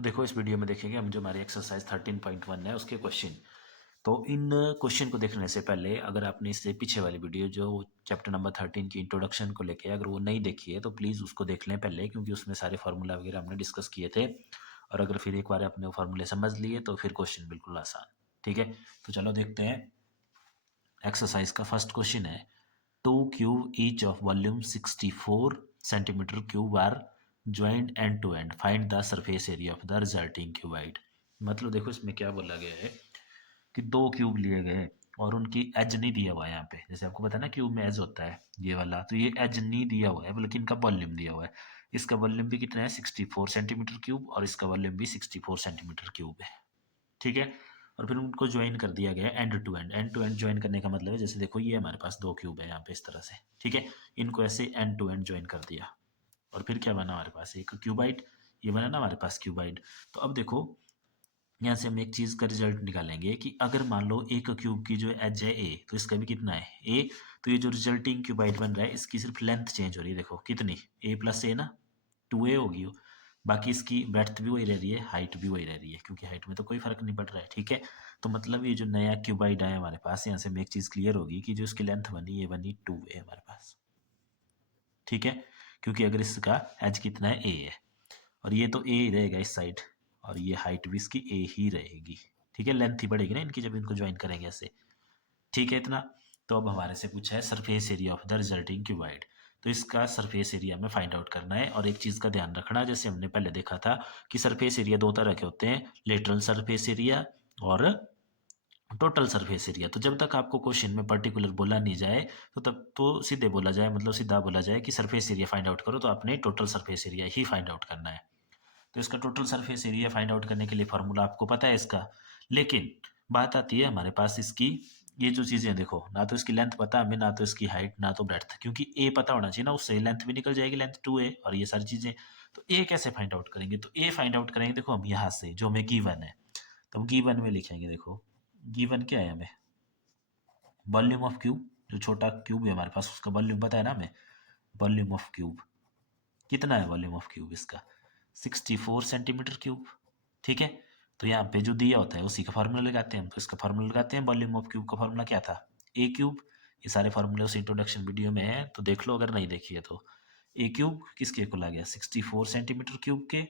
तो देखो इस वीडियो में देखेंगे हम जो हमारी एक्सरसाइज 13.1 है उसके क्वेश्चन। तो इन क्वेश्चन को देखने से पहले अगर आपने इससे पीछे वाली वीडियो जो चैप्टर नंबर 13 की इंट्रोडक्शन को लेके अगर वो नहीं देखी है तो प्लीज़ उसको देख लें पहले, क्योंकि उसमें सारे फार्मूला वगैरह हमने डिस्कस किए थे। और अगर फिर एक बार आपने वो फार्मूले समझ लिए तो फिर क्वेश्चन बिल्कुल आसान। ठीक है, तो चलो देखते हैं। एक्सरसाइज का फर्स्ट क्वेश्चन है, 2 cube each of volume 64 centimetre cube are joined end to end, find the surface area of the resulting cuboid. मतलब देखो इसमें क्या बोला गया है कि 2 क्यूब लिए गए और उनकी एज नहीं दिया हुआ है यहाँ पे। जैसे आपको पता है ना क्यूब में एज होता है ये वाला, तो ये एज नहीं दिया हुआ है बल्कि इनका वॉल्यूम दिया हुआ है। इसका वॉल्यूम भी कितना है 64 सेंटीमीटर क्यूब और इसका वॉल्यूम भी 64 सेंटीमीटर क्यूब है। ठीक है, और फिर उनको ज्वाइन कर दिया गया end to end. End to end join करने का मतलब है जैसे देखो ये हमारे पास 2 क्यूब है यहाँ पे इस तरह से। ठीक है, इनको ऐसे एंड टू एंड ज्वाइन कर दिया और फिर क्या बना हमारे पास एक क्यूबाइड। ये बना ना हमारे पास क्यूबाइड। तो अब देखो यहाँ से हम एक चीज़ का रिजल्ट निकालेंगे कि अगर मान लो एक क्यूब की जो एज है ए, तो इसका भी कितना है ए। तो ये जो रिजल्टिंग क्यूबाइड बन रहा है इसकी सिर्फ लेंथ चेंज हो रही है। देखो कितनी, ए प्लस ए ना, 2a होगी वो। बाकी इसकी ब्रेड्थ भी वही रह रही है, हाइट भी वही रह रही है, क्योंकि हाइट में तो कोई फर्क नहीं पड़ रहा है। ठीक है, तो मतलब ये जो नया क्यूबाइड आया हमारे पास, यहाँ से हमें एक चीज़ क्लियर होगी कि जो इसकी लेंथ बनी ये बनी 2a हमारे पास। ठीक है, क्योंकि अगर इसका एज कितना है ए है और ये तो ए ही रहेगा इस साइड और ये हाइट भी इसकी ए ही रहेगी। ठीक है, लेंथ ही बढ़ेगी ना इनकी जब इनको ज्वाइन करेंगे ऐसे। ठीक है इतना। तो अब हमारे से पूछा है surface area of the resulting cuboid. तो इसका सरफेस एरिया में फाइंड आउट करना है। और एक चीज़ का ध्यान रखना, जैसे हमने पहले देखा था कि सरफेस एरिया दो तरह के होते हैं, लेटरल सरफेस एरिया और टोटल सरफेस एरिया। तो जब तक आपको क्वेश्चन में पर्टिकुलर बोला नहीं जाए तो तब तो सीधे बोला जाए, मतलब सीधा बोला जाए कि सरफेस एरिया फाइंड आउट करो, तो आपने टोटल सरफेस एरिया ही फाइंड आउट करना है। तो इसका total surface area find out करने के लिए फार्मूला आपको पता है इसका। लेकिन बात आती है हमारे पास इसकी ये जो चीज़ें देखो, ना तो इसकी लेंथ पता हमें, ना तो इसकी हाइट, ना तो ब्रेड्थ, क्योंकि ए पता होना चाहिए ना, उससे लेंथ भी निकल जाएगी, लेंथ 2a और ये सारी चीज़ें। तो ए कैसे फाइंड आउट करेंगे, तो ए फाइंड आउट करेंगे देखो हम यहाँ से जो हमें गिवन है। तो हम गिवन में लिखेंगे, देखो गिवन क्या है हमें, वॉल्यूम ऑफ क्यूब, जो छोटा क्यूब है हमारे पास उसका वॉल्यूम पता है ना हमें। वॉल्यूम ऑफ क्यूब कितना है, वॉल्यूम ऑफ क्यूब इसका 64 सेंटीमीटर क्यूब। ठीक है, तो यहाँ पे जो दिया होता है उसी का फार्मूला लगाते हैं हम। तो इसका फार्मूला लगाते हैं, वॉल्यूम ऑफ क्यूब का फार्मूला क्या था, ए क्यूब। ये सारे फार्मूले उस इंट्रोडक्शन वीडियो में है, तो देख लो अगर नहीं देखी है तो। ए क्यूब किसके इक्वल आ गया 64 सेंटीमीटर क्यूब के।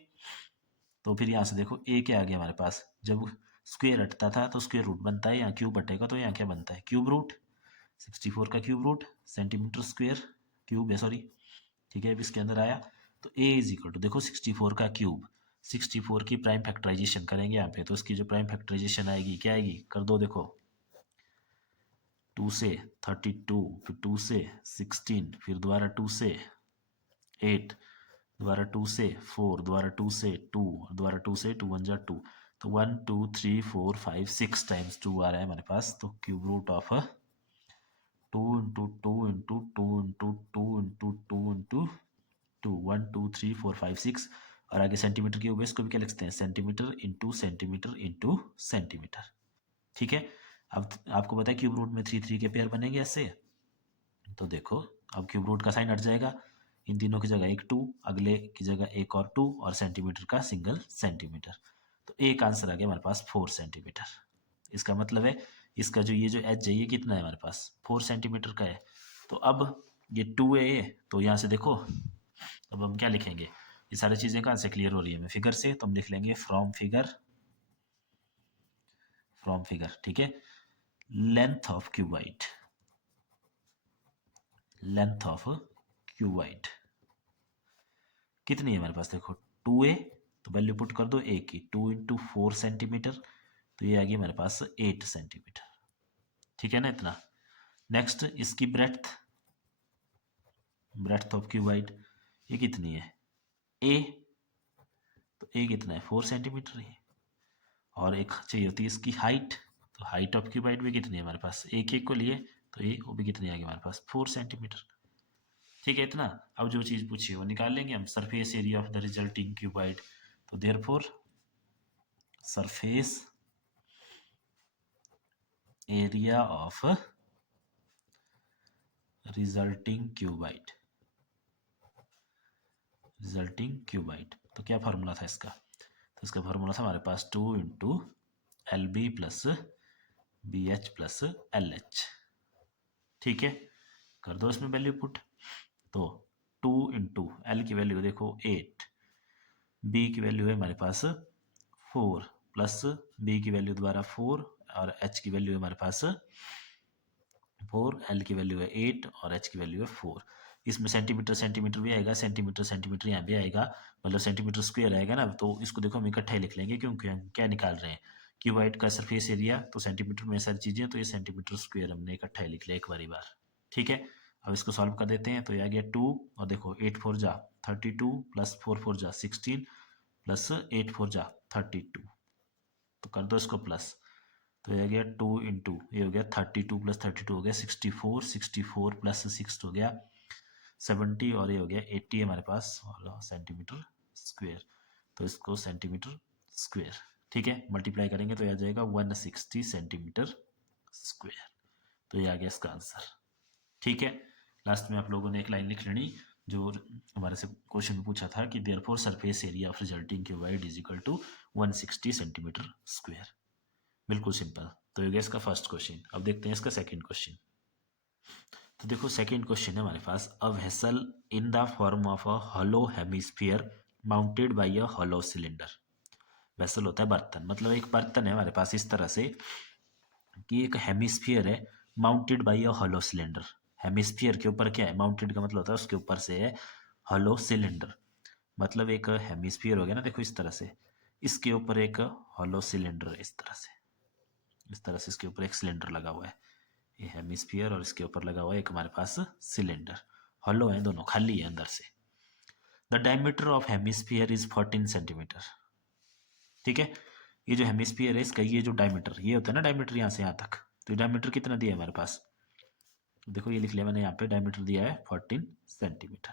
तो फिर यहाँ से देखो ए क्या आ गया हमारे पास, जब स्क्वेयर हटता था तो स्क्वेयर रूट बनता है, यहाँ क्यूब हटेगा तो यहाँ क्या बनता है क्यूब रूट। 64 का cube root centimetre square cube है, सॉरी। ठीक है, अब इसके अंदर आया तो ए इज इक्वल टू देखो 64 का क्यूब, 64 की प्राइम फैक्टराइजेशन करेंगे यहाँ पे, तो इसकी जो प्राइम फैक्टराइजेशन आएगी क्या आएगी, कर दो देखो, 2 से 32, फिर 2 से 16, फिर दोबारा 2 से 8, दोबारा 2 से 4, दोबारा 2 से 2, दोबारा 2 से 2 1 जा 2। तो 1 2 3 4 5 6 टाइम्स 2 आ रहा है हमारे पास। तो cube root of 2 into 2 into 2 into 2 into 2 into 2, 1 2 3 4 5 6। और आगे सेंटीमीटर क्यूब है, इसको भी क्या लिखते हैं centimetre into centimetre into centimetre. ठीक है, अब आपको पता है क्यूब रूट में 3 3 के पेयर बनेंगे ऐसे। तो देखो अब क्यूब रूट का साइन हट जाएगा, इन तीनों की जगह एक 2, अगले की जगह एक और 2 और सेंटीमीटर का सिंगल सेंटीमीटर। तो एक आंसर आ गया हमारे पास 4 सेंटीमीटर। इसका मतलब है इसका जो ये जो एच है ये कितना है हमारे पास 4 सेंटीमीटर का है। तो अब ये 2 है ये, तो यहाँ से देखो अब हम क्या लिखेंगे, ये सारी चीज़ें कहाँ से क्लियर हो रही है हमें, फिगर से। तो हम लिख लेंगे फ्रॉम फिगर, फ्रॉम फिगर। ठीक है, length of qubit, length of qubit कितनी है हमारे पास देखो 2a। तो वैल्यू पुट कर दो ए की, 2 इंटू 4 सेंटीमीटर, तो ये आ गई हमारे पास 8 सेंटीमीटर। ठीक है ना इतना। नेक्स्ट इसकी ब्रेड्थ, ब्रेड्थ ऑफ क्यूबाइट ये कितनी है ए, तो ए कितना है 4 सेंटीमीटर है। और एक चाहिए होती है इसकी हाइट, तो हाइट ऑफ क्यूबाइट भी कितनी है हमारे पास एक एक को लिए, तो ये वो भी कितनी आ गई हमारे पास 4 सेंटीमीटर। ठीक है इतना। अब जो चीज़ पूछी है वो निकाल लेंगे हम, surface area of the resulting cuboid. तो therefore surface area of resulting cuboid, resulting cuboid. तो क्या फार्मूला था इसका, तो इसका फॉर्मूला था हमारे पास 2 into L B plus B H plus L H. ठीक है, कर दो इसमें वैल्यू पुट। तो 2 इंटू एल की वैल्यू देखो 8, बी की वैल्यू है हमारे पास 4 प्लस बी की वैल्यू दोबारा 4 और एच की वैल्यू है हमारे पास 4, एल की वैल्यू है 8 और एच की वैल्यू है 4। इसमें सेंटीमीटर सेंटीमीटर भी आएगा, सेंटीमीटर सेंटीमीटर यहाँ भी आएगा, मतलब सेंटीमीटर स्क्वायर आएगा ना। तो इसको देखो हम इकट्ठा ही लिख लेंगे क्योंकि हम क्या निकाल रहे हैं, क्यूबाइड का सरफेस एरिया। तो सेंटीमीटर में सारी चीज़ें, तो ये सेंटीमीटर स्क्वायर हमने इकट्ठा ही लिख लिया एक बार। ठीक है, अब इसको सॉल्व कर देते हैं। तो ये आ गया 2 और देखो 8 4 जा 32 प्लस 4 4 जा 16 प्लस 8 4 जा 32। तो कर दो इसको प्लस। तो ये आ गया 2 इंटू ये हो गया 32 प्लस 32 हो गया 64, 64 प्लस 6 हो गया 70 और ये हो गया 80 हमारे पास और सेंटीमीटर स्क्वायर। तो इसको सेंटीमीटर स्क्वायर, ठीक है, मल्टीप्लाई करेंगे तो ये आ जाएगा 160 सेंटीमीटर स्क्वायर। तो ये आ गया इसका आंसर। ठीक है, लास्ट में आप लोगों ने एक लाइन लिख लेनी जो हमारे से क्वेश्चन में पूछा था कि therefore surface area of resulting cuboid is equal to 160 centimetre square. बिल्कुल सिंपल। तो ये गया इसका फर्स्ट क्वेश्चन। अब देखते हैं इसका सेकंड क्वेश्चन। तो देखो सेकंड क्वेश्चन है हमारे पास, a vessel in the form of a hollow hemisphere mounted by a hollow cylinder. Vessel होता है बर्तन, मतलब एक बर्तन है हमारे पास इस तरह से कि एक हेमिस्फीयर है mounted by a hollow cylinder. Hemisphere के ऊपर क्या है, माउंटेड का मतलब होता है उसके ऊपर से है हॉलो सिलेंडर। मतलब एक हेमिस्फीयर हो गया ना, देखो इस तरह से, इसके ऊपर एक हॉलो सिलेंडर इस तरह से, इस तरह से इसके ऊपर एक सिलेंडर लगा हुआ है, ये हेमिस्फीयर और इसके ऊपर लगा हुआ है एक हमारे पास सिलेंडर। हॉलो है दोनों, खाली है अंदर से। The diameter of hemisphere is 14 centimetre. ठीक है, ये जो हेमिस्फीयर है इसका ये जो डायमीटर ये होता है ना, डायमीटर यहाँ से यहाँ तक, तो डायमीटर कितना दिया है हमारे पास, देखो ये लिख लिया मैंने यहाँ पे, डायमीटर दिया है 14 सेंटीमीटर।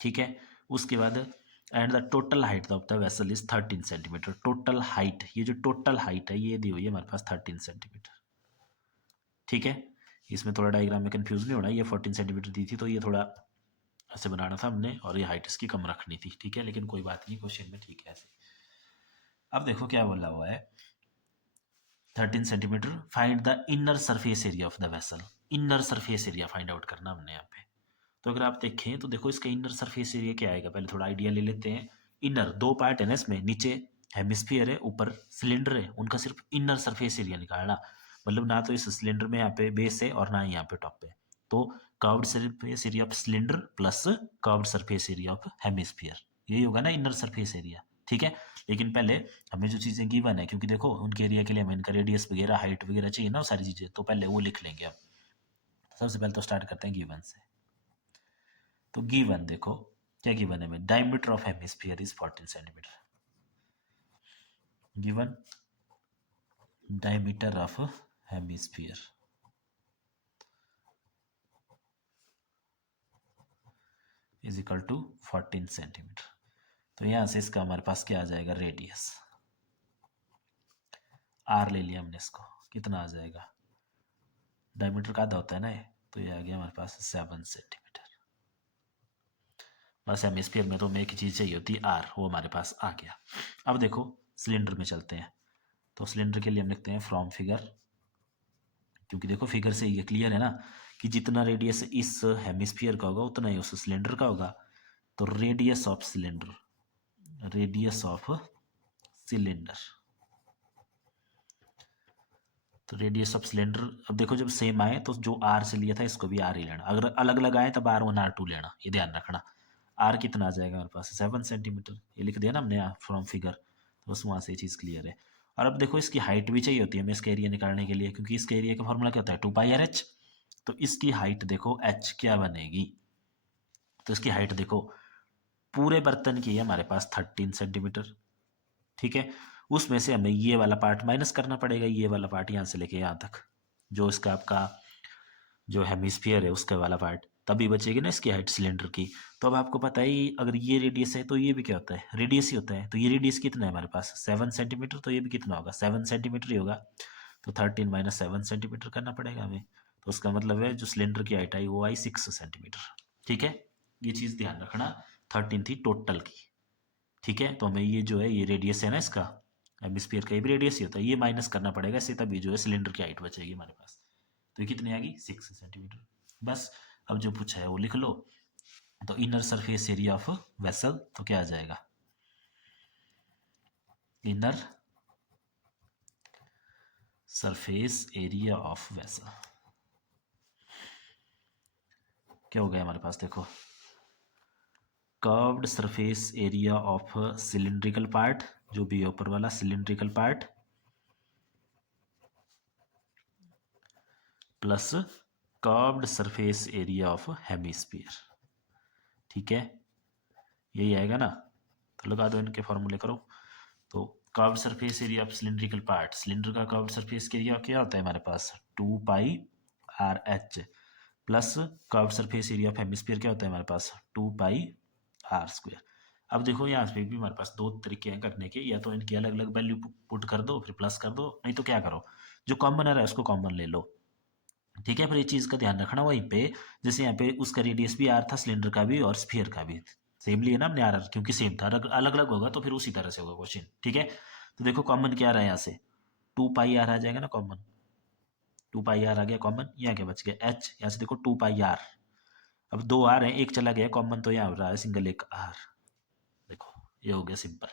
ठीक है, उसके बाद and the total height of the vessel is 13 centimetre. Total height, ये जो टोटल हाइट है ये दी हुई है हमारे पास 13 सेंटीमीटर। ठीक है, इसमें थोड़ा डायग्राम में कंफ्यूज नहीं होना, ये 14 सेंटीमीटर दी थी तो ये थोड़ा ऐसे बनाना था हमने और ये हाइट इसकी कम रखनी थी। ठीक है, लेकिन कोई बात नहीं, क्वेश्चन में ठीक है ऐसे। अब देखो क्या बोला हुआ है, 13 centimetre, find the inner surface area of the vessel. Inner surface area find out करना हमने यहाँ पे। तो अगर आप देखें तो देखो इसका इनर सरफेस एरिया क्या आएगा, पहले थोड़ा आइडिया ले लेते हैं। इनर दो पार्ट है ना इसमें, नीचे हेमिस्फीयर है ऊपर सिलेंडर है, उनका सिर्फ इनर सरफेस एरिया निकालना। मतलब ना तो इस सिलेंडर में यहाँ पे बेस है और ना यहाँ पे टॉप है। तो curved surface area of cylinder plus curved surface area of hemisphere, यही होगा ना इनर सरफेस एरिया। ठीक है, लेकिन पहले हमें जो चीज़ें गिवन है, क्योंकि देखो उनके एरिया के लिए हमें इनका रेडियस वगैरह हाइट वगैरह चाहिए ना, वो सारी चीज़ें, तो पहले वो लिख लेंगे। अब सबसे पहले तो स्टार्ट करते हैं गिवन से। तो गिवन देखो क्या गिवन है, में diameter of hemisphere is 14 centimetre. Given diameter of hemisphere is equal to 14 centimetre. तो यहां से इसका हमारे पास क्या आ जाएगा, रेडियस आर ले लिया हमने, इसको कितना आ जाएगा, डायमीटर का आधा होता है ना ये, तो ये आ गया हमारे पास 7 सेंटीमीटर। बस हेमिस्फीयर में तो हमें एक चीज़ चाहिए होती है आर, वो हमारे पास आ गया। अब देखो सिलेंडर में चलते हैं। तो सिलेंडर के लिए हम लिखते हैं फ्रॉम फिगर, क्योंकि देखो फिगर से ये क्लियर है ना कि जितना रेडियस इस हेमिस्फीयर का होगा उतना ही उस सिलेंडर का होगा। तो radius of cylinder, radius of cylinder, तो रेडियस ऑफ सिलेंडर, अब देखो जब सेम आए तो जो आर से लिया था इसको भी आर ही लेना, अगर अलग अलग आए तब R1 R2 लेना, ये ध्यान रखना। आर कितना आ जाएगा हमारे पास 7 सेंटीमीटर, ये लिख दिया ना हमने फ्रॉम फिगर, तो बस वहाँ से ये चीज़ क्लियर है। और अब देखो इसकी हाइट भी चाहिए होती है हमें इसका एरिया निकालने के लिए, क्योंकि इसके एरिया का फॉर्मूला क्या होता है 2πr/h। तो इसकी हाइट देखो h क्या बनेगी, तो इसकी हाइट देखो पूरे बर्तन की है हमारे पास 13 सेंटीमीटर। ठीक है, उसमें से हमें ये वाला पार्ट माइनस करना पड़ेगा, ये वाला पार्ट यहाँ से लेके यहाँ तक, जो इसका आपका जो हेमिस्फीयर है उसका वाला पार्ट, तभी बचेगी ना इसकी हाइट सिलेंडर की। तो अब आपको पता ही अगर ये रेडियस है तो ये भी क्या होता है, रेडियस ही होता है। तो ये रेडियस कितना है हमारे पास 7 सेंटीमीटर, तो ये भी कितना होगा 7 सेंटीमीटर ही होगा। तो 13 माइनस 7 सेंटीमीटर करना पड़ेगा हमें। तो उसका मतलब है जो सिलेंडर की हाइट आई वो आई 6 सेंटीमीटर। ठीक है, ये चीज़ ध्यान रखना, 13 थी टोटल की। ठीक है, तो हमें ये जो है ये रेडियस है ना इसका, हेमिस्फीयर का ये भी रेडियस ही होता है, ये माइनस करना पड़ेगा इससे, तभी जो है सिलेंडर की हाइट बचेगी हमारे पास। तो ये कितनी आ गई 6 सेंटीमीटर। बस अब जो पूछा है वो लिख लो। तो inner surface area of vessel तो क्या आ जाएगा, inner surface area of vessel क्या हो गया हमारे पास, देखो curved surface area of cylindrical part, जो भी है ऊपर वाला cylindrical part, plus curved surface area of hemisphere. ठीक है, यही आएगा ना, तो लगा दो इनके फॉर्मूले करो। तो curved surface area of cylindrical part, cylinder का कर्व्ड सरफेस एरिया क्या होता है हमारे पास 2πr/h, plus curved surface area of hemisphere क्या होता है हमारे पास 2πr²। अब देखो यहाँ पे भी हमारे पास दो तरीके हैं करने के, या तो इनकी अलग अलग वैल्यू पुट कर दो फिर प्लस कर दो, नहीं तो क्या करो जो कॉमन है उसको कॉमन ले लो। ठीक है, फिर ये चीज़ का ध्यान रखना वहीं पे, जैसे यहाँ पे उसका रेडियस भी आर था सिलेंडर का भी और स्फीयर का भी सेम लिए ना हमने आर, क्योंकि सेम था, अलग अलग होगा तो फिर उसी तरह से होगा क्वेश्चन। ठीक है, तो देखो कॉमन क्या आ रहा है यहाँ से 2πr आ जाएगा ना कॉमन, 2πr आ गया कॉमन, यहाँ क्या बच गया h, यहाँ से देखो 2πr, अब दो आर हैं एक चला गया कॉमन तो यहाँ हो रहा है सिंगल एक आर, देखो ये हो गया सिंपल।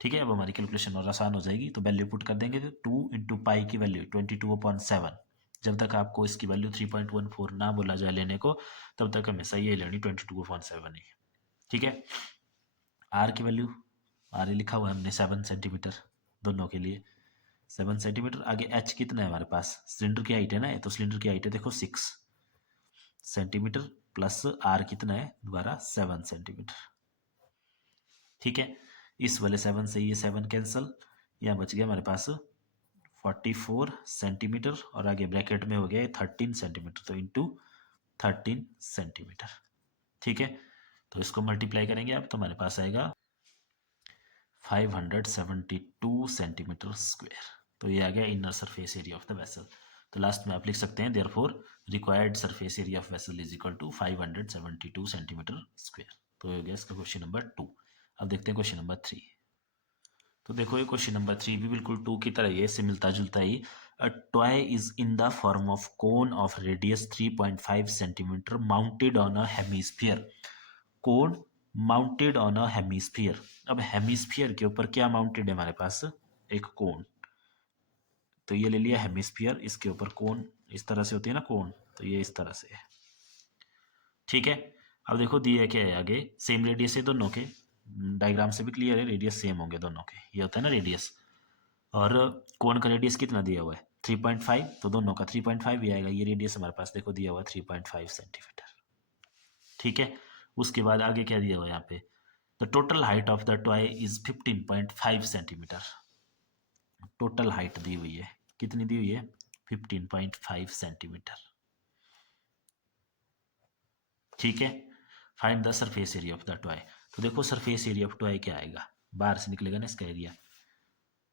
ठीक है, अब हमारी कैलकुलेशन और आसान हो जाएगी, तो वैल्यू पुट कर देंगे, तो 2 × पाई की वैल्यू 22/7, जब तक आपको इसकी वैल्यू 3.14 ना बोला जाए लेने को, तब तक हमेशा ये लेनी 22/7 ही। ठीक है, आर की वैल्यू आर लिखा हुआ है हमने 7 सेंटीमीटर दोनों के लिए, 7 सेंटीमीटर। आगे एच कितना है हमारे पास, सिलेंडर की हाइट है ना, तो सिलेंडर की हाइट है देखो 6 सेंटीमीटर, प्लस आर कितना है दोबारा 7 सेंटीमीटर। ठीक है, इस वाले 7 से ये 7 कैंसल, यहाँ बच गया हमारे पास 44 सेंटीमीटर, और आगे ब्रैकेट में हो गया 13 सेंटीमीटर, तो इंटू 13 सेंटीमीटर। ठीक है, तो इसको मल्टीप्लाई करेंगे आप तो हमारे पास आएगा 572 सेंटीमीटर स्क्वायर। तो ये आ गया inner surface area of the vessel. तो लास्ट में आप लिख सकते हैं therefore required surface area of vessel is equal to 572 centimetre square. तो ये हो गया इसका क्वेश्चन नंबर 2। अब देखते हैं क्वेश्चन नंबर 3। तो देखो ये क्वेश्चन नंबर 3 भी बिल्कुल 2 की तरह ही है, इससे मिलता जुलता ही। A toy is in the form of cone of radius 3.5 centimetre mounted on a hemisphere. Cone mounted on a hemisphere. अब हेमिस्फीयर के ऊपर क्या माउंटेड है हमारे पास, एक कोन, तो ये ले लिया हेमिस्फीयर, इसके ऊपर कोन इस तरह से होती है ना कोन, तो ये इस तरह से है। ठीक है, अब देखो दिया क्या है आगे, सेम रेडियस है दोनों के, डायग्राम से भी क्लियर है रेडियस सेम होंगे दोनों के, ये होता है ना रेडियस, और कोन का रेडियस कितना दिया हुआ है 3.5, तो दोनों का 3.5 भी आएगा, ये रेडियस हमारे पास देखो दिया हुआ है 3.5 सेंटीमीटर। ठीक है, उसके बाद आगे क्या दिया हुआ है यहाँ पे, the total height of the toy is 15.5 centimetre. Total height दी हुई है, कितनी दी हुई है 15.5 सेंटीमीटर। ठीक है, find the surface area of the toy. तो देखो सरफेस एरिया ऑफ टॉय क्या आएगा, बाहर से निकलेगा ना इसका area,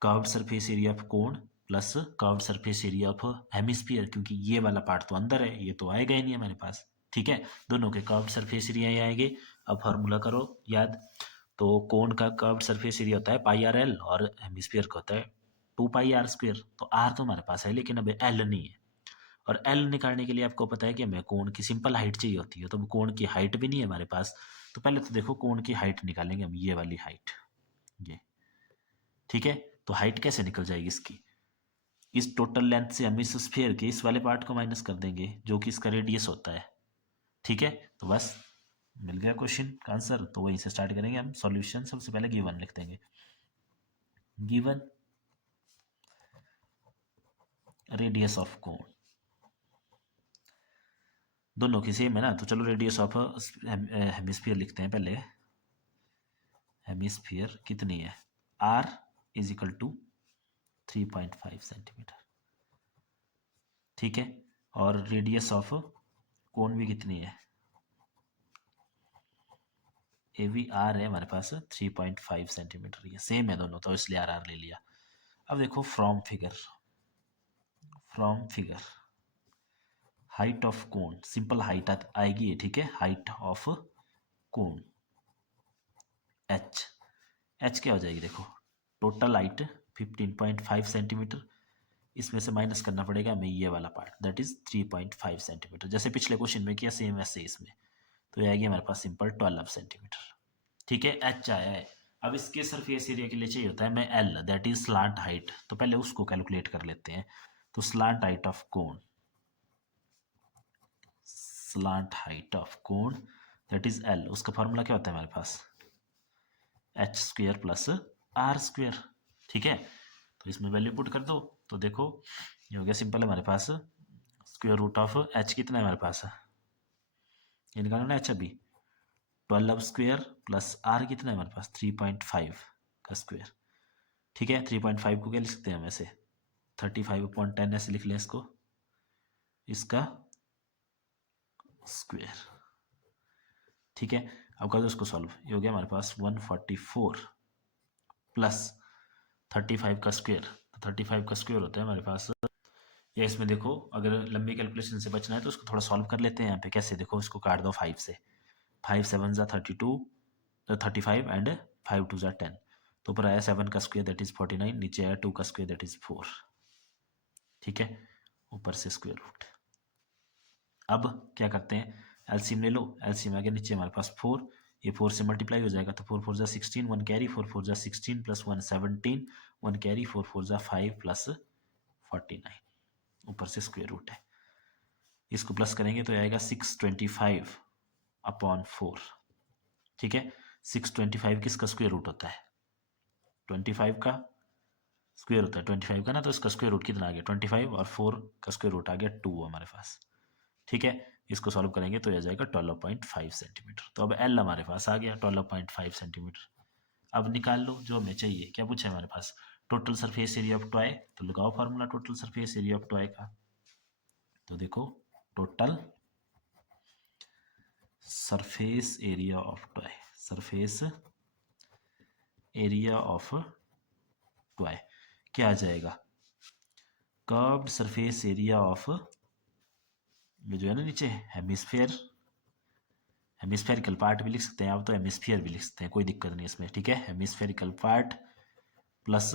curved surface area of cone plus curved surface area of hemisphere, क्योंकि ये वाला पार्ट तो अंदर है, ये तो आएगा ही नहीं हमारे पास। ठीक है, दोनों के कर्व्ड सरफेस एरिया ही आएंगे। अब फार्मूला करो याद, तो कोन का कर्व्ड सरफेस एरिया होता है πrl और हेमिस्फीयर का होता है 2πr²। तो r तो हमारे पास है लेकिन अब l नहीं है, और l निकालने के लिए आपको पता है कि हमें कोण की सिंपल हाइट चाहिए होती है, तो कोण की हाइट भी नहीं है हमारे पास। तो पहले तो देखो कोण की हाइट निकालेंगे हम, ये वाली हाइट ये। ठीक है, तो हाइट कैसे निकल जाएगी इसकी, इस टोटल लेंथ से हम इस स्फीयर के इस वाले पार्ट को माइनस कर देंगे जो कि इसका रेडियस होता है। ठीक है, तो बस मिल गया क्वेश्चन का आंसर। तो वहीं से स्टार्ट करेंगे हम सॉल्यूशन। सबसे पहले गिवन लिख देंगे, गिवन रेडियस ऑफ कोण, दोनों की सेम है ना, तो चलो रेडियस ऑफ हेमिस्फीयर लिखते हैं पहले। हेमिस्फीयर कितनी है, r is equal to 3.5 centimetre. ठीक है, और रेडियस ऑफ कोन भी कितनी है, ए वी आर है हमारे पास 3.5 सेंटीमीटर, ये सेम है दोनों तो इसलिए आर ले लिया। अब देखो from figure height of cone, simple height आएगी, ठीक है, height of cone h H क्या हो जाएगी देखो, टोटल हाइट 15.5 सेंटीमीटर, इसमें से माइनस करना पड़ेगा हमें ये वाला पार्ट, दैट इज 3.5 सेंटीमीटर, जैसे पिछले क्वेश्चन में किया सेम वैसे इसमें। तो ये आएगी हमारे पास सिंपल 12 सेंटीमीटर। ठीक है, एच आया है। अब इसके सरफेस एरिया के लिए चाहिए होता है हमें L, that is slant height, तो पहले उसको कैलकुलेट कर लेते हैं। तो slant height of cone, slant height of cone that is L, उसका फॉर्मूला क्या होता है हमारे पास, H square plus R square. ठीक है, तो इसमें वैल्यू पुट कर दो, तो देखो ये हो गया सिंपल हमारे पास, स्क्वेयर रूट ऑफ एच कितना है हमारे पास, ये निकालो ना एच अभी, 12 स्क्वेयर प्लस आर कितना है हमारे पास 3.5 का स्क्वेयर। ठीक है, 3.5 को क्या लिख सकते हैं हम ऐसे, 35/10 ऐसे लिख लें इसको, इसका स्क्वेयर। ठीक है, अब कर दो इसको सॉल्व, ये हो गया हमारे पास 144 प्लस 35 का स्क्वेयर, 35 का स्क्वेयर होता है हमारे पास, या इसमें देखो अगर लंबी कैलकुलेशन से बचना है तो उसको थोड़ा सॉल्व कर लेते हैं यहाँ पे, कैसे देखो इसको काट दो 5 से, 5 7 ज़ा 32 35 एंड 5 2 ज़ा 10, तो ऊपर आया 7 का स्क्वेयर दैट इज 49, नीचे आया 2 का स्क्वेयर दैट इज 4। ठीक है, ऊपर से स्क्वेयर रूट। अब क्या करते हैं, एलसीएम ले लो, एलसीएम आ गया नीचे हमारे पास 4, ये 4 से मल्टीप्लाई हो जाएगा, तो 4 4 ज़ा 16, 1 कैरी, 4 4 ज़ा 16 प्लस 1 17, 1 कैरी, 4 4 ज़ा 5 प्लस 49, ऊपर से स्क्वेयर रूट है, इसको प्लस करेंगे तो आएगा 625/4। ठीक है, 625 किसका स्क्वेयर रूट होता है, 25 का स्क्वेयर होता है 25 का ना, तो इसका स्क्वेयर रूट कितना आ गया 25, और 4 का स्क्वेयर रूट आ गया 2 हमारे पास। ठीक है, इसको सॉल्व करेंगे तो यह जाएगा 12.5 सेंटीमीटर। तो अब एल हमारे पास आ गया 12.5 सेंटीमीटर। अब निकाल लो जो हमें चाहिए, क्या पूछा है हमारे पास, total surface area of toy, तो लगाओ formula total surface area of toy का, तो देखो total surface area of toy, surface area of toy क्या आ जाएगा, कर्व्ड सरफेस एरिया ऑफ, ये जो है ना नीचे हेमिस्फेयर, हेमिस्फेरिकल पार्ट भी लिख सकते हैं आप, तो हेमिस्फीयर भी लिख सकते हैं, कोई दिक्कत नहीं इसमें। ठीक है, hemispherical part plus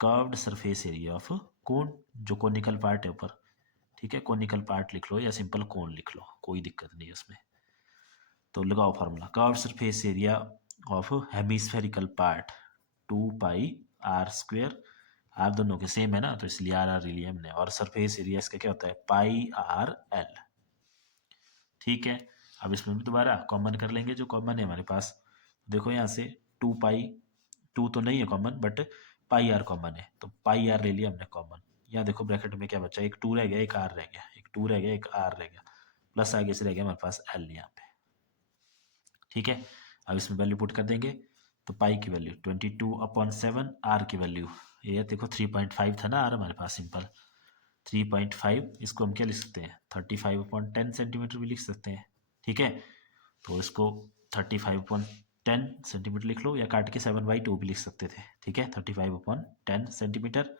curved surface area of cone, जो कोनिकल पार्ट है ऊपर। ठीक है, कोनिकल पार्ट लिख लो या सिंपल कोन लिख लो, कोई दिक्कत नहीं है उसमें। तो लगाओ formula, curved surface area of hemispherical part 2πr², r दोनों के सेम है ना, तो इसलिए आर आर लिया हमने, और सरफेस एरिया इसका क्या होता है πr/l। ठीक है, अब इसमें भी दोबारा कॉमन कर लेंगे जो कॉमन है हमारे पास, देखो यहाँ से 2π, 2 तो नहीं है कॉमन बट πr कॉमन है, तो πr ले लिया हमने कॉमन। यहाँ देखो ब्रैकेट में क्या बचा, एक 2 रह गया, एक r रह गया, एक 2 रह गया, एक r रह गया, प्लस आगे से रह गया हमारे पास l यहाँ पे। ठीक है, अब इसमें वैल्यू पुट कर देंगे, तो पाई की वैल्यू 22/7, आर की वैल्यू ये देखो 3.5 था ना आर हमारे पास, सिंपल 3.5, इसको हम क्या लिख सकते हैं 35/10 सेंटीमीटर भी लिख सकते हैं। ठीक है, तो इसको 35/10 सेंटीमीटर लिख लो, या काट के 7/2 भी लिख सकते थे। ठीक है, 35/10 सेंटीमीटर,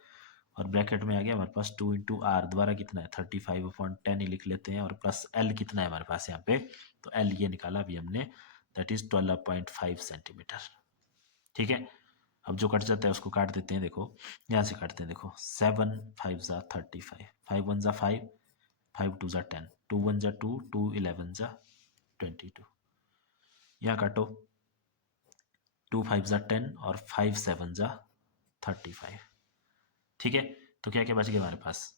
और ब्रैकेट में आ गया हमारे पास 2 इंटू आर, दोबारा कितना है 35/10 ही लिख लेते हैं, और प्लस एल कितना है हमारे पास यहाँ पे, तो एल ये निकाला अभी हमने, दैट इज 12.5 सेंटीमीटर। ठीक है, अब जो कट जाता है उसको काट देते हैं, देखो यहाँ से काटते हैं, देखो 7 5 ज़ा 35, 5 1 ज़ा 5, 5 2 ज़ा 10, 2 1 ज़ा 2, 2 11 ज़ा 22, यहाँ काटो 2 5 ज़ा 10 और 5 7 ज़ा 35। ठीक है, तो क्या क्या बच गया हमारे पास,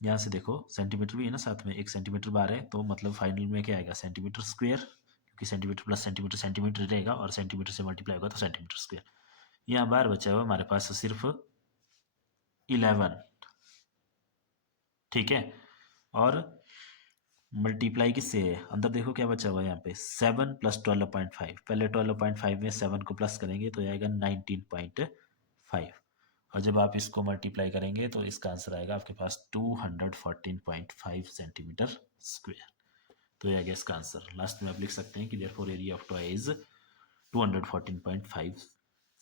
यहाँ से देखो सेंटीमीटर भी है ना साथ में, 1 सेंटीमीटर बाहर है, तो मतलब फाइनल में क्या आएगा सेंटीमीटर स्क्वेयर, क्योंकि सेंटीमीटर प्लस सेंटीमीटर सेंटीमीटर रहेगा, और सेंटीमीटर से मल्टीप्लाई होगा तो सेंटीमीटर स्क्वेयर। यहाँ बाहर बचा हुआ हमारे पास सिर्फ 11। ठीक है, और मल्टीप्लाई किससे है, अंदर देखो क्या बचा हुआ है यहाँ पे 7 प्लस 12.5, पहले 12.5 में 7 को प्लस करेंगे तो आएगा 19.5, और जब आप इसको मल्टीप्लाई करेंगे तो इसका आंसर आएगा आपके पास 214.5 सेंटीमीटर स्क्वेयर। तो यह आ गया इसका आंसर, लास्ट में आप लिख सकते हैं कि therefore area of toy is 214.5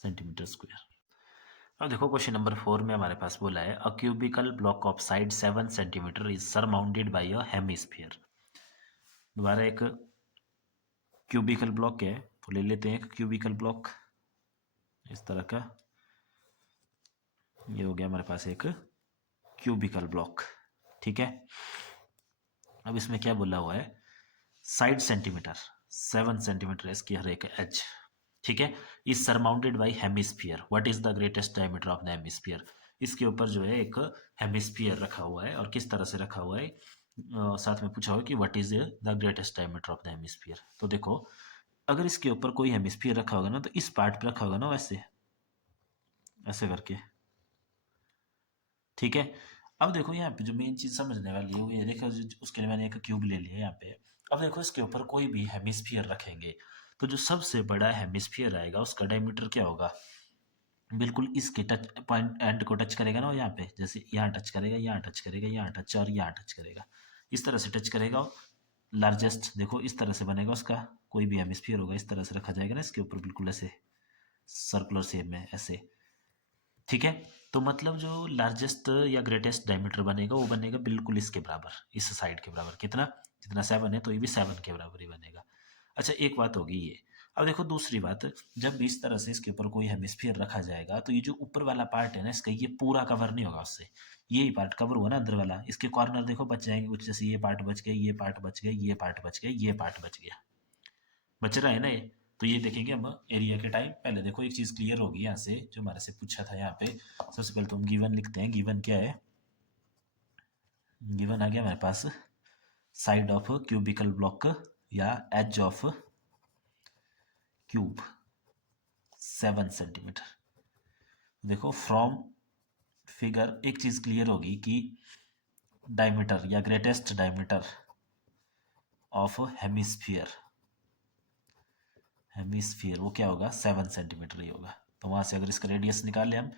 centimetre square. अब देखो क्वेश्चन नंबर 4 में हमारे पास बोला है a cubical block of side 7 centimetre is surmounted by a hemisphere. दोबारा एक क्यूबिकल ब्लॉक है, तो ले लेते हैं एक क्यूबिकल ब्लॉक, इस तरह का। ये हो गया हमारे पास एक क्यूबिकल ब्लॉक। ठीक है, अब इसमें क्या बोला हुआ है, साइड सेंटीमीटर 7 सेंटीमीटर इसकी हर एक एज। ठीक है, is surmounted by hemisphere, what is the greatest diameter of the hemisphere. इसके ऊपर जो है एक हेमिस्फीयर रखा हुआ है, और किस तरह से रखा हुआ है, साथ में पूछा हुआ है कि what is the greatest diameter of the hemisphere. तो देखो, अगर इसके ऊपर कोई हेमिस्फीयर रखा होगा ना, तो इस पार्ट पे रखा होगा ना, वैसे ऐसे करके। ठीक है, अब देखो यहाँ पे जो मेन चीज समझने वाली है वो ये देखो, उसके लिए मैंने एक क्यूब ले लिया यहाँ पे। अब देखो इसके ऊपर कोई भी हेमिस्फीयर रखेंगे, तो जो सबसे बड़ा हेमिस्फीयर आएगा उसका डायमीटर क्या होगा, बिल्कुल इसके टच पॉइंट एंड को टच करेगा ना, यहाँ पे जैसे यहाँ टच करेगा, यहाँ टच करेगा, यहाँ टच और यहाँ टच करेगा, इस तरह से टच करेगा। लार्जेस्ट देखो इस तरह से बनेगा उसका, कोई भी हेमिस्फीयर होगा इस तरह से रखा जाएगा ना इसके ऊपर, बिल्कुल ऐसे सर्कुलर शेप में ऐसे। ठीक है, तो मतलब जो लार्जेस्ट या ग्रेटेस्ट डायमीटर बनेगा वो बनेगा बिल्कुल इसके बराबर, इस साइड के बराबर। कितना, जितना 7 है तो ये भी 7 के बराबर ही बनेगा। अच्छा, एक बात होगी ये। अब देखो दूसरी बात, जब भी इस तरह से इसके ऊपर कोई हेमिस्फीयर रखा जाएगा, तो ये जो ऊपर वाला पार्ट है ना इसका, ये पूरा कवर नहीं होगा उससे। यही पार्ट कवर हुआ ना अंदर वाला, इसके कॉर्नर देखो बच जाएंगे कुछ, जैसे ये पार्ट बच गया, ये पार्ट बच गया, ये पार्ट बच गया, ये पार्ट बच गया, बच रहा है ना ये। तो ये देखेंगे हम एरिया के टाइम। पहले देखो एक चीज़ क्लियर होगी यहाँ से, जो हमारे से पूछा था यहाँ पे। सबसे पहले तो हम गिवन लिखते हैं। गिवन क्या है, गिवन आ गया हमारे पास, साइड ऑफ क्यूबिकल ब्लॉक या एज ऑफ क्यूब 7 सेंटीमीटर। देखो फ्रॉम फिगर एक चीज़ क्लियर होगी कि डायमीटर या greatest diameter of hemisphere, hemisphere वो क्या होगा, 7 सेंटीमीटर ही होगा। तो वहाँ से अगर इसका रेडियस निकाले हम,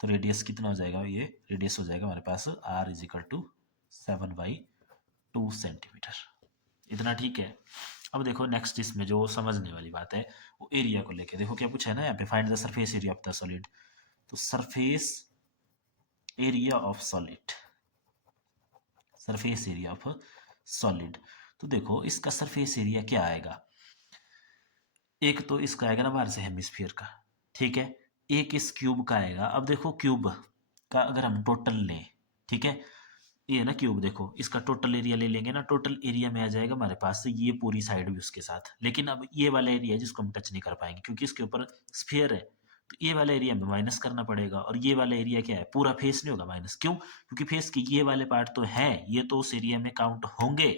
तो रेडियस कितना हो जाएगा, ये रेडियस हो जाएगा हमारे पास r is equal to 7/2 centimetre. इतना ठीक है। अब देखो नेक्स्ट इसमें जो समझने वाली बात है वो एरिया को लेके। देखो क्या पूछा है ना यहाँ पे, find the surface area of the solid. तो surface area of solid, surface area of solid, तो देखो इसका सरफेस एरिया क्या आएगा। एक तो इसका आएगा ना बाहर से हेमिस्फीयर का, ठीक है। एक इस क्यूब का आएगा। अब देखो क्यूब का अगर हम टोटल लें, ठीक है, ये है ना क्यूब, देखो इसका टोटल एरिया ले लेंगे ना, टोटल एरिया में आ जाएगा हमारे पास से ये पूरी साइड भी उसके साथ। लेकिन अब ये वाला एरिया है जिसको हम टच नहीं कर पाएंगे क्योंकि इसके ऊपर स्फीयर है, तो ये वाला एरिया में माइनस करना पड़ेगा। और ये वाला एरिया क्या है, पूरा फेस नहीं होगा माइनस, क्यों, क्योंकि फेस के ये वाले पार्ट तो हैं, ये तो उस एरिया में काउंट होंगे।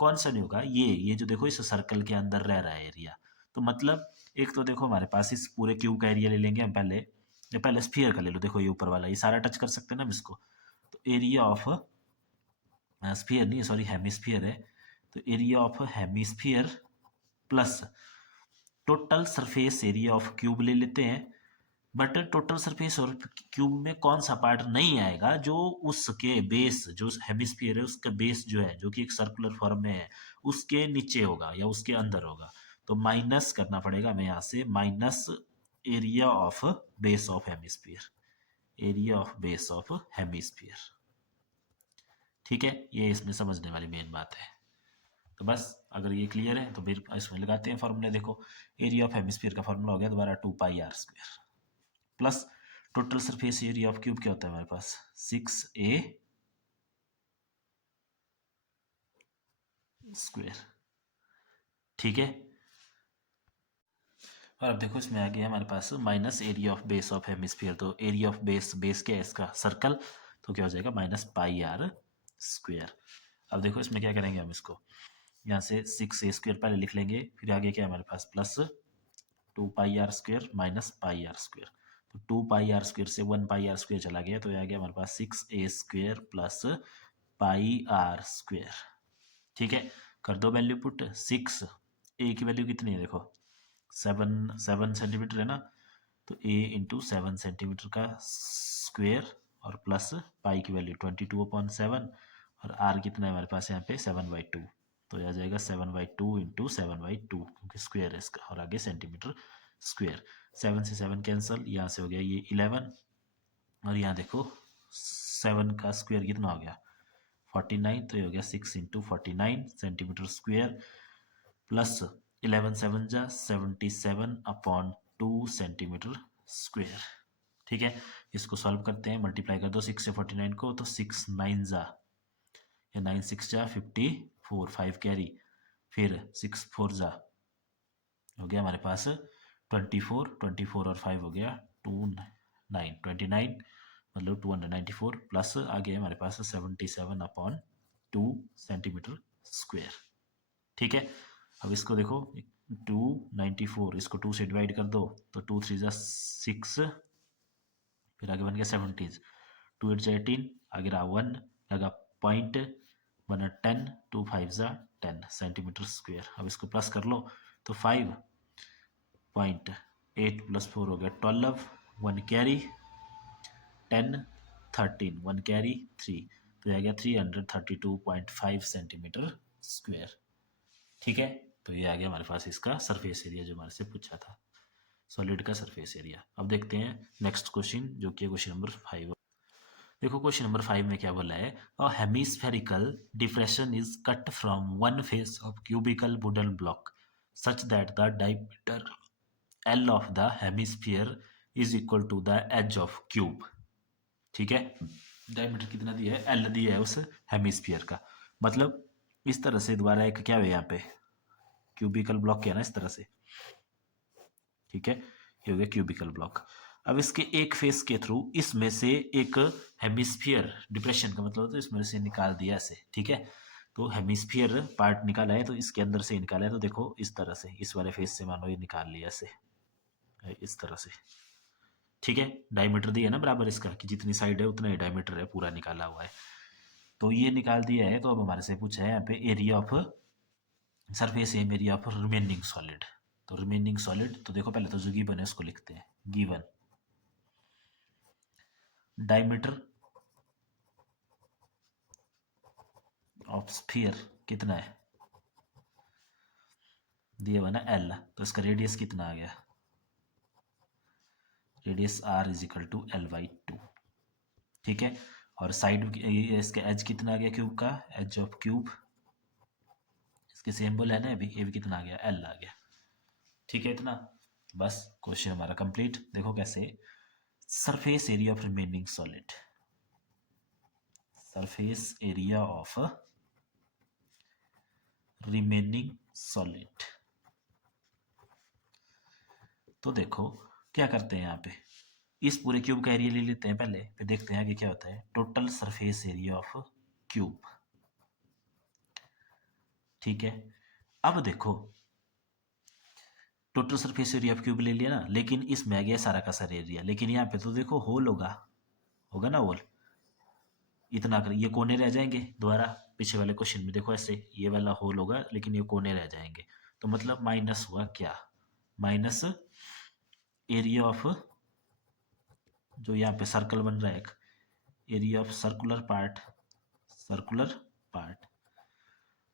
कौन सा नहीं होगा, ये जो देखो इस सर्कल के अंदर रह रहा है एरिया। तो मतलब एक तो देखो हमारे पास इस पूरे क्यूब का एरिया ले लेंगे हम पहले, या पहले स्फीयर का ले लो। देखो ये ऊपर वाला, ये सारा टच कर सकते हैं ना हम इसको। तो एरिया ऑफ स्फीयर नहीं, सॉरी हेमिस्फीयर है, तो area of hemisphere plus total surface area of cube ले लेते हैं। बट टोटल सरफेस और क्यूब में कौन सा पार्ट नहीं आएगा, जो उसके बेस, जो हेमिस्फीयर है उसका बेस जो है, जो कि एक सर्कुलर फॉर्म में है, उसके नीचे होगा या उसके अंदर होगा। तो माइनस करना पड़ेगा हमें यहाँ से, minus area of base of hemisphere, area of base of hemisphere. ठीक है, ये इसमें समझने वाली मेन बात है। तो बस अगर ये क्लियर है तो फिर इसमें लगाते हैं फॉर्मूले। देखो एरिया ऑफ हेमिस्फीयर का फॉर्मूला हो गया दोबारा 2πr² plus total surface area of cube क्या होता है हमारे पास 6a²। ठीक है, और अब देखो इसमें आ गया हमारे पास minus area of base of hemisphere. तो एरिया ऑफ बेस, बेस क्या है इसका, सर्कल, तो क्या हो जाएगा -πr²। अब देखो इसमें क्या करेंगे हम, इसको यहाँ से 6a² पहले लिख लेंगे, फिर आगे क्या है हमारे पास प्लस 2πr² माइनस πr²। तो 2πr² से 1πr² चला गया, तो ये आ गया हमारे पास 6a² प्लस πr²। ठीक है, कर दो वैल्यू पुट। 6 ए की वैल्यू कितनी है, देखो 7 सेंटीमीटर है ना, तो a इंटू 7 सेंटीमीटर का स्क्वेयर और प्लस पाई की वैल्यू 22/7, और r कितना है हमारे पास यहाँ पे 7/2। तो आ जाएगा 7/2 इंटू 7/2 क्योंकि स्क्वेयर है इसका, और आगे सेंटीमीटर स्क्वेयर। 7 से 7 कैंसल, यहाँ से हो गया ये 11, और यहाँ देखो 7 का स्क्वेयर कितना हो गया 49, तो ये हो गया 6 इंटू 49 सेंटीमीटर स्क्वेयर प्लस 11 7 जा 77/2 सेंटीमीटर स्क्वेयर। ठीक है, इसको सॉल्व करते हैं, मल्टीप्लाई कर दो 6 से 49 को, तो 6 9 जा या 9 6 जा 54, 5 कैरी, फिर 6 4 जा हो गया हमारे पास 24, 24 और 5 हो गया 29, 29 मतलब 294 प्लस आ गया हमारे पास 77/2 सेंटीमीटर स्क्वेयर। ठीक है, अब इसको देखो 294, इसको 2 से डिवाइड कर दो तो 2 3 जा 6, फिर आगे बन गया 17, 2 8 जा 18, आगे रहा 1 लगा पॉइंट बना 10, 2 5 जा 10 सेंटीमीटर स्क्वेयर। अब इसको प्लस कर लो तो 5.8 + 4 हो गया 12, 1 कैरी 10 13, 1 कैरी 3, तो आ गया 332.5 सेंटीमीटर स्क्वेयर। ठीक है, तो ये आ गया हमारे पास इसका सरफेस एरिया जो हमारे से पूछा था, सॉलिड का सरफेस एरिया। अब देखते हैं नेक्स्ट क्वेश्चन जो कि क्वेश्चन नंबर 5। देखो क्वेश्चन नंबर 5 में क्या बोला है, a hemispherical depression is cut from one face of cubical wooden block such that the diameter L of the hemisphere is equal to the edge of cube। ठीक है, diameter कितना दिया है, L दिया है उस हेमिस्फीयर का। मतलब इस तरह से दोबारा एक क्या है यहाँ पे क्यूबिकल ब्लॉक किया ना इस तरह से। ठीक है, ये हो गया क्यूबिकल ब्लॉक। अब इसके एक फेस के थ्रू इसमें से एक हेमिस्फीयर डिप्रेशन का मतलब तो इसमें से निकाल दिया ऐसे। ठीक है, तो हेमिस्फीयर पार्ट निकाला है तो इसके अंदर से निकाला है, तो देखो इस तरह से इस वाले फेस से मानो ये निकाल लिया ऐसे इस तरह से। ठीक है, डायमीटर दिया ना बराबर इसका कि जितनी साइड है उतना ही डायमीटर है, पूरा निकाला हुआ है। तो ये निकाल दिया है, तो अब हमारे से पूछा है यहाँ पे area of surface area of remaining solid. तो रिमेनिंग सॉलिड तो देखो पहले तो जो गिवन है उसको लिखते हैं, गिवन डायमीटर ऑफ स्फीयर कितना है दिया हुआ ना L, तो इसका रेडियस कितना आ गया, रेडियस R = L/2। ठीक है, और साइड इसका एज कितना आ गया क्यूब का, एज ऑफ क्यूब इसके सिंबल है ना अभी, ये भी कितना आ गया L आ गया। ठीक है, इतना बस क्वेश्चन हमारा कंप्लीट। देखो कैसे, surface area of remaining solid, surface area of remaining solid. तो देखो क्या करते हैं यहाँ पे, इस पूरे क्यूब का एरिया ले लेते हैं पहले, फिर देखते हैं आगे क्या होता है, total surface area of cube. ठीक है, अब देखो total surface area of cube ले लिया ना, लेकिन इसमें आ गया सारा का सारा एरिया, लेकिन यहाँ पे तो देखो होल होगा, होगा ना होल, इतना कर ये कोने रह जाएंगे। दोबारा पीछे वाले क्वेश्चन में देखो ऐसे ये वाला होल होगा लेकिन ये कोने रह जाएंगे, तो मतलब माइनस हुआ क्या, माइनस एरिया ऑफ जो यहाँ पे सर्कल बन रहा है एक, area of circular part, circular part.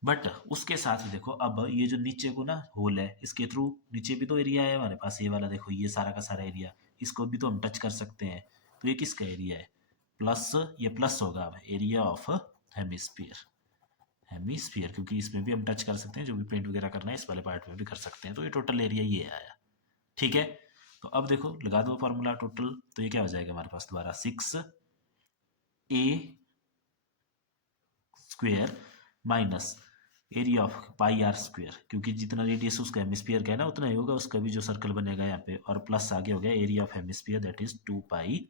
But उसके साथ देखो अब ये जो नीचे को ना होल है इसके थ्रू नीचे भी तो एरिया है हमारे पास, ये वाला देखो ये सारा का सारा एरिया, इसको भी तो हम टच कर सकते हैं, तो ये किसका एरिया है, प्लस ये प्लस होगा अब एरिया ऑफ हेमिस्फीयर, हेमिस्फीयर क्योंकि इसमें भी हम टच कर सकते हैं, जो भी पेंट वगैरह करना है इस वाले पार्ट में भी कर सकते हैं, तो ये टोटल एरिया ये आया। ठीक है, तो अब देखो लगा दो फॉर्मूला टोटल, तो ये क्या हो जाएगा हमारे पास दोबारा 6a² minus area of πr², क्योंकि जितना रेडियस उसका हेमिस्फीयर का है ना उतना ही होगा उसका भी जो सर्कल बनेगा यहाँ पे, और प्लस आगे हो गया area of hemisphere that is 2πr²।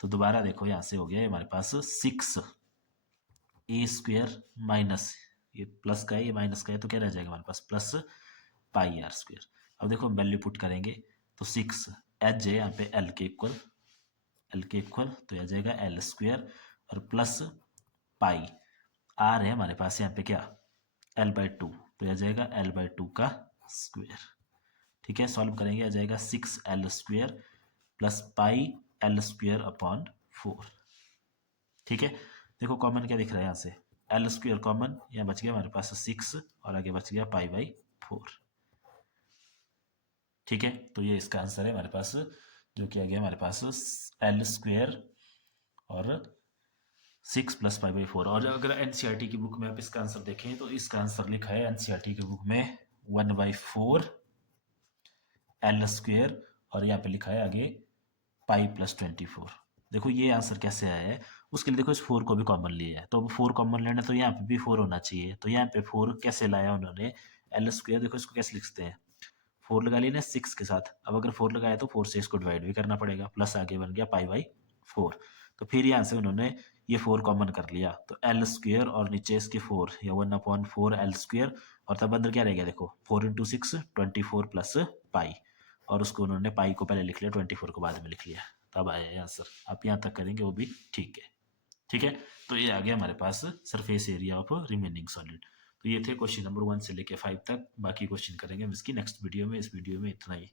तो दोबारा देखो यहाँ से हो गया हमारे पास 6a² माइनस ये प्लस का है ये माइनस का है, तो क्या रह जाएगा हमारे पास प्लस πr²। अब देखो वैल्यू पुट करेंगे तो 6 एच है यहाँ पे L के इक्वल, L के इक्वल तो आ जाएगा L² और प्लस पाई आर है हमारे पास यहाँ पे क्या L/2, तो आ जाएगा L/2 का स्क्वायर। ठीक है, सॉल्व करेंगे आ जाएगा 6L² प्लस πL²/4। ठीक है, देखो कॉमन क्या दिख रहा है यहाँ से, L² कॉमन, यहाँ बच गया हमारे पास 6 और आगे बच गया π/4। ठीक है, तो ये इसका आंसर है हमारे पास, जो कि आ गया हमारे पास L² और 6 + π/4। और अगर NCERT की बुक में आप इसका आंसर देखें तो इसका आंसर लिखा है NCERT की बुक में 1/4 L² और यहाँ पे लिखा है आगे पाई प्लस 24। देखो ये आंसर कैसे आया है, उसके लिए देखो इस 4 को भी कॉमन लिया है, तो अब 4 कॉमन लेना तो यहाँ पे भी 4 होना चाहिए, तो यहाँ पे 4 कैसे लाया उन्होंने, एल स्क्वायर, देखो इसको कैसे लिखते हैं, 4 लगा लिया ना 6 के साथ, अब अगर 4 लगाया तो 4 से इसको डिवाइड भी करना पड़ेगा, प्लस आगे बन गया पाई बाई 4। तो फिर यहाँ से उन्होंने ये 4 कॉमन कर लिया, तो एल स्क्वायर और नीचे इसके 4, या 1/4 एल स्क्वायर, और तब अंदर क्या रह गया देखो 4 इंटू 6 24 प्लस पाई, और उसको उन्होंने पाई को पहले लिख लिया, 24 को बाद में लिख लिया, तब आया ये आंसर। आप यहाँ तक करेंगे वो भी ठीक है। ठीक है, तो ये आ गया हमारे पास surface area of remaining solid. तो ये थे क्वेश्चन नंबर 1 से लेके 5 तक, बाकी क्वेश्चन करेंगे हम इसकी नेक्स्ट वीडियो में। इस वीडियो में इतना ही।